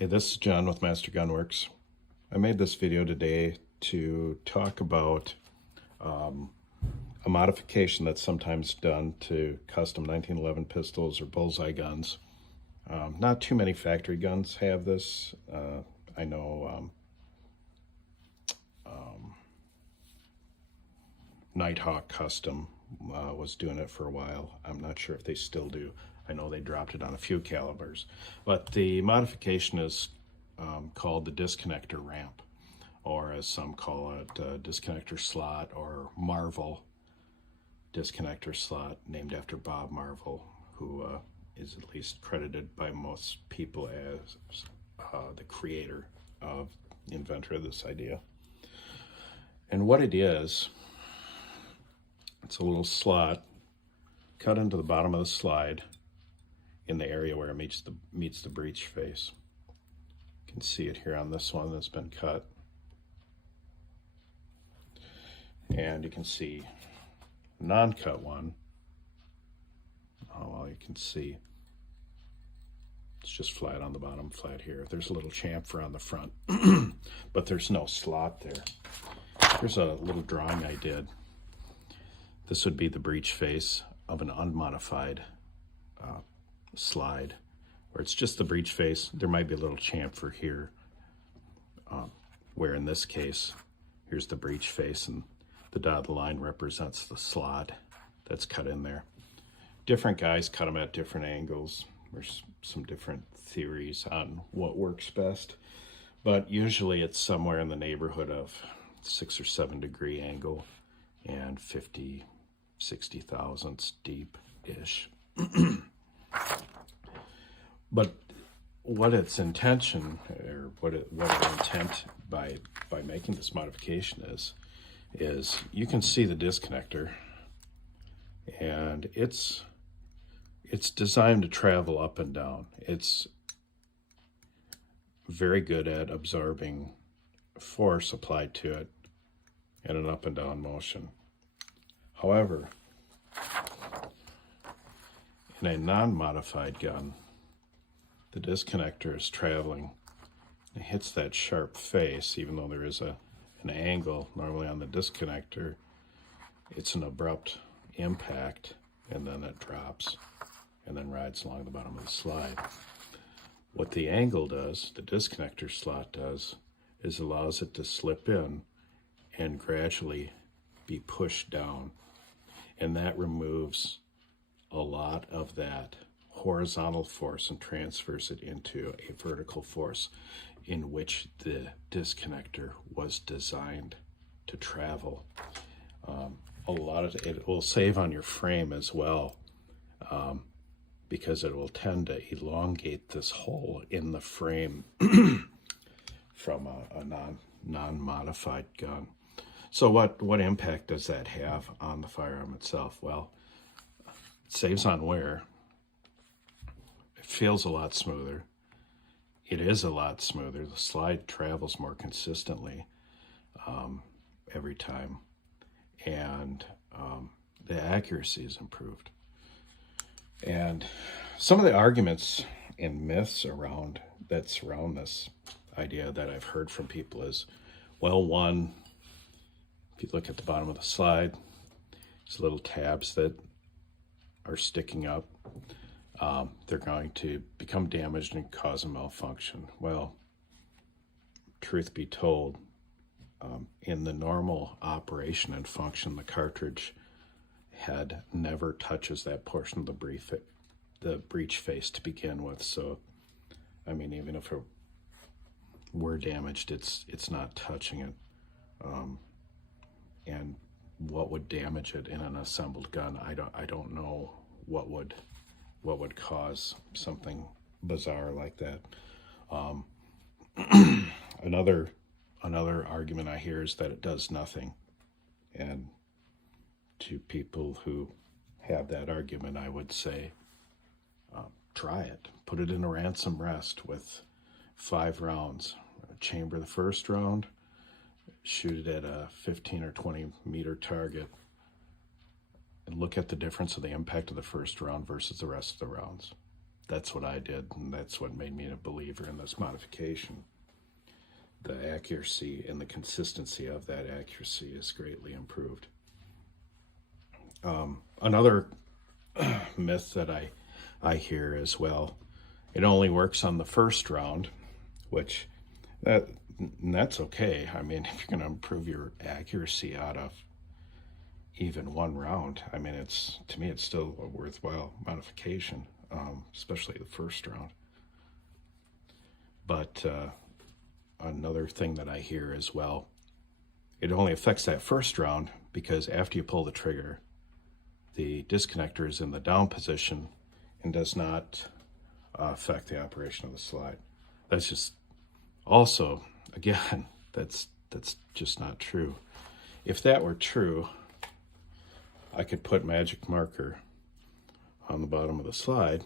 Hey, this is John with Master Gunworks. I made this video today to talk about a modification that's sometimes done to custom 1911 pistols or bullseye guns. Not too many factory guns have this. I know Nighthawk Custom was doing it for a while. I'm not sure if they still do. I know they dropped it on a few calibers. But the modification is called the disconnector ramp, or as some call it, disconnector slot, or Marvel disconnector slot, named after Bob Marvel, who is at least credited by most people as the creator of, the inventor of this idea. And what it is, it's a little slot cut into the bottom of the slide in the area where it meets the breech face. You can see it here on this one that's been cut. And you can see a non-cut one. Oh, well, you can see it's just flat on the bottom, flat here. There's a little chamfer on the front, but there's no slot there. Here's a little drawing I did. This would be the breech face of an unmodified slide, where it's just the breech face. There might be a little chamfer here, where in this case, here's the breech face, and the dotted line represents the slot that's cut in there. Different guys cut them at different angles. There's some different theories on what works best, but usually it's somewhere in the neighborhood of 6 or 7 degree angle and 50, 60 thousandths deep-ish. But what its intention, or what our intent by making this modification is you can see the disconnector, and it's designed to travel up and down. It's very good at absorbing force applied to it in an up and down motion. However, in a non-modified gun, the disconnector is traveling. It hits that sharp face, even though there is an angle normally on the disconnector. It's an abrupt impact, and then it drops and then rides along the bottom of the slide. What the angle does, the disconnector slot does, is allows it to slip in and gradually be pushed down. And that removes a lot of that horizontal force and transfers it into a vertical force in which the disconnector was designed to travel. A lot of it will save on your frame as well, because it will tend to elongate this hole in the frame from a non-modified gun. So what impact does that have on the firearm itself? Well, it saves on wear. It feels a lot smoother. It is a lot smoother. The slide travels more consistently every time, and the accuracy is improved. And some of the arguments and myths that surround this idea that I've heard from people is, well, one, if you look at the bottom of the slide, there's little tabs that are sticking up. They're going to become damaged and cause a malfunction. Well, truth be told, in the normal operation and function, the cartridge head never touches that portion of the breech face to begin with. So, I mean, even if it were damaged, it's not touching it. And what would damage it in an assembled gun? I don't know what would cause something bizarre like that. Another argument I hear is that it does nothing. And to people who have that argument, I would say, try it. Put it in a ransom rest with 5 rounds. Chamber the first round, shoot it at a 15 or 20 meter target, and look at the difference of the impact of the first round versus the rest of the rounds. that's what I did, and that's what made me a believer in this modification. The accuracy and the consistency of that accuracy is greatly improved. Another myth that I hear as well, it only works on the first round, which that's okay. I mean, if you're going to improve your accuracy out of even one round, I mean, to me it's still a worthwhile modification, especially the first round. But another thing that I hear as well, it only affects that first round because after you pull the trigger, the disconnector is in the down position and does not affect the operation of the slide. That's just also, again, that's just not true. If that were true, I could put magic marker on the bottom of the slide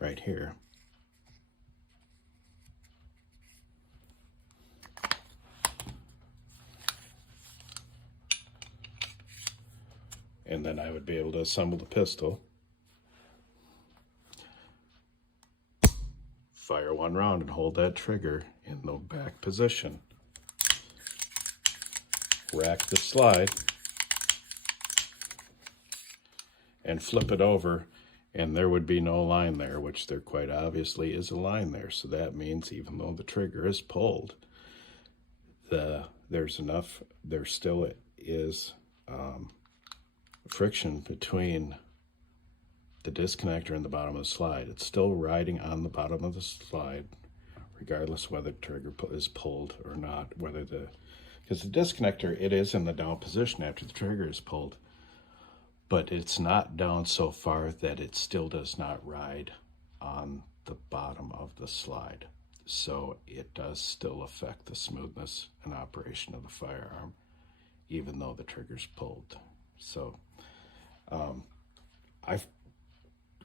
right here. And then I would be able to assemble the pistol, fire one round and hold that trigger in the back position, rack the slide, and flip it over, and there would be no line there, which there quite obviously is a line there. So that means even though the trigger is pulled, there still is friction between the disconnector and the bottom of the slide. It's still riding on the bottom of the slide, regardless whether the trigger is pulled or not. Because the disconnector, it is in the down position after the trigger is pulled, but it's not down so far that it still does not ride on the bottom of the slide. So it does still affect the smoothness and operation of the firearm, even though the trigger's pulled. So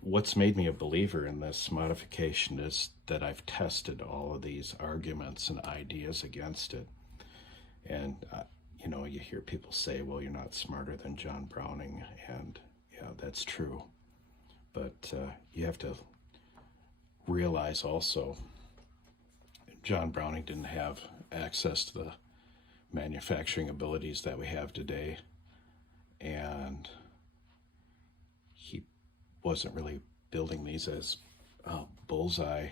what's made me a believer in this modification is that I've tested all of these arguments and ideas against it. And, you know, you hear people say, well, you're not smarter than John Browning. And yeah, that's true. But you have to realize also, John Browning didn't have access to the manufacturing abilities that we have today. And he wasn't really building these as bullseye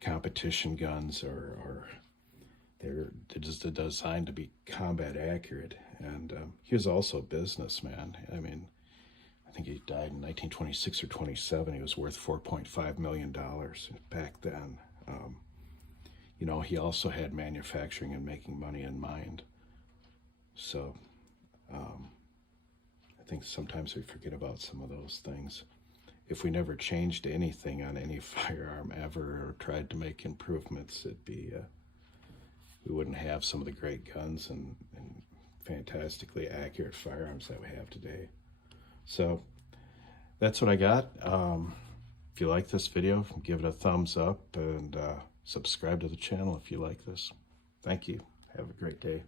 competition guns, or they're just designed to be combat accurate. And he was also a businessman. I mean, I think he died in 1926 or 27. He was worth $4.5 million back then. You know, he also had manufacturing and making money in mind. So I think sometimes we forget about some of those things. If we never changed anything on any firearm ever, or tried to make improvements, it'd be we wouldn't have some of the great guns and fantastically accurate firearms that we have today. So that's what I got. If you like this video, give it a thumbs up, and subscribe to the channel if you like this. Thank you. Have a great day.